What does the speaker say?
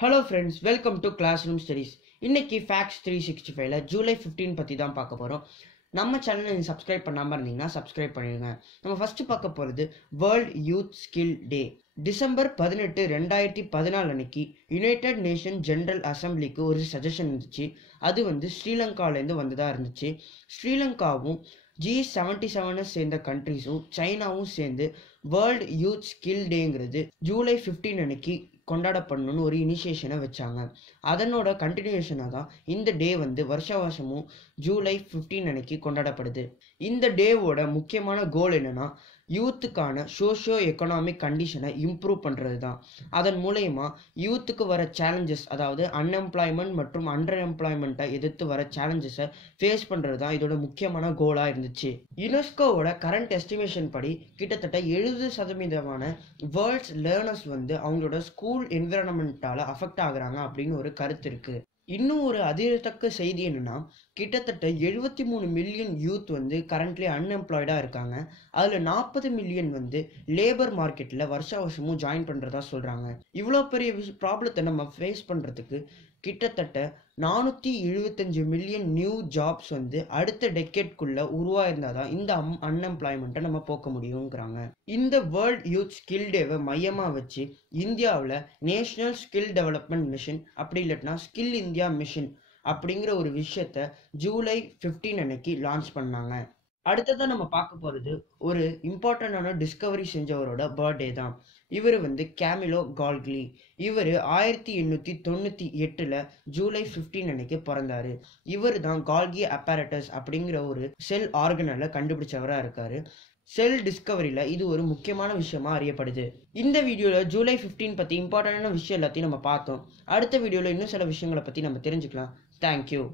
Hello friends, welcome to Classroom Studies. இன்னைக்கு Facts 365ல July 15 பத்தி தான் பார்க்க போறோம். நம்ம சேனலை நீங்க சப்ஸ்கிரைப் பண்ணாம இருந்தீங்கன்னா சப்ஸ்கிரைப் பண்ணிடுங்க. நம்ம ஃபர்ஸ்ட் பார்க்க போறது வேர்ல்ட் யூத் ஸ்கில் டே. டிசம்பர் 18 2014 அன்னைக்கு யுனைடெட் நேஷன் ஜெனரல் அசம்பிளிக்கு ஒரு சஜஷன் இருந்துச்சு. அது ஸ்ரீலங்காலேருந்து வந்ததா இருந்துச்சு. ஸ்ரீலங்காவும் G77 சேர்ந்த கண்ட்ரிஸும் சைனாவும் சேர்ந்து வேர்ல்ட் யூத் ஸ்கில் டேங்கிறது ஜூலை 15 அன்னைக்கு கொண்டாடப்படணும்னு ஒரு இனிஷியேஷனை வச்சாங்க. அதனோட கண்டினியூஷனாக தான் இந்த டே வருஷமும் ஜூலை 15 அன்னைக்கு கொண்டாடப்படுது. இந்த டேவோட முக்கியமான கோல் என்னன்னா யூத்துக்கான socio-economic கண்டிஷனை இம்ப்ரூவ் பண்ணுறது தான். அதன் மூலயமா யூத்துக்கு வர சேலஞ்சஸ், அதாவது அன்எம்ப்ளாய்மெண்ட் மற்றும் அண்டர் எம்ப்ளாய்மெண்ட்டை எதிர்த்து வர சேலஞ்சஸை ஃபேஸ் பண்ணுறது தான் இதோட முக்கியமான கோலாக இருந்துச்சு. யுனெஸ்கோவோட கரண்ட் எஸ்டிமேஷன் படி கிட்டத்தட்ட 70% வேர்ல்ட்ஸ் லேர்னர்ஸ் அவங்களோட ஸ்கூல் என்விரான்மெண்ட்டால் அஃபெக்ட் ஆகுறாங்க அப்படின்னு ஒரு கருத்து இருக்குது. இன்னும் ஒரு அதிரத்தக்க செய்தி என்னன்னா, கிட்டத்தட்ட 73 மில்லியன் யூத் கரண்ட்லி அன்எம்ப்ளாய்டாக இருக்காங்க. அதில் 40 மில்லியன் லேபர் மார்க்கெட்டில் வருஷமும் ஜாயின் பண்ணுறதா சொல்கிறாங்க. இவ்வளோ பெரிய ப்ராப்ளத்தை நம்ம ஃபேஸ் பண்ணுறதுக்கு கிட்டத்தட்ட 475 மில்லியன் நியூ ஜாப்ஸ் அடுத்த டெக்கேட்குள்ளே உருவாயிருந்தால் தான் இந்த அன்எம்ப்ளாய்மெண்ட்டை நம்ம போக்க முடியுங்கிறாங்க. இந்த வேர்ல்ட் யூத் ஸ்கில் டேவை மையமாக வச்சு இந்தியாவில் நேஷ்னல் ஸ்கில் டெவலப்மெண்ட் மிஷன், அப்படி இல்லைன்னா ஸ்கில் இந்தியா மிஷன் அப்படிங்கிற ஒரு விஷயத்த ஜூலை 15 அன்னைக்கு லான்ச் பண்ணாங்க. அடுத்ததான் நம்ம பார்க்க போகிறது ஒரு இம்பார்ட்டண்டான டிஸ்கவரி செஞ்சவரோட பர்த்டே தான். இவர் கேமிலோ கால்கி. இவர் 1898 ஜூலை 15 அன்னைக்கு பிறந்தாரு. இவர் தான் கால்கி அப்பரேட்டஸ் அப்படிங்கிற ஒரு செல் ஆர்கனலை கண்டுபிடிச்சவராக இருக்காரு. செல் டிஸ்கவரியில் இது ஒரு முக்கியமான விஷயமா அறியப்படுது. இந்த வீடியோவில் ஜூலை 15 பற்றி இம்பார்ட்டண்டான விஷயம் எல்லாத்தையும் நம்ம பார்த்தோம். அடுத்த வீடியோவில் இன்னும் சில விஷயங்களை பற்றி நம்ம தெரிஞ்சுக்கலாம். தேங்க்யூ.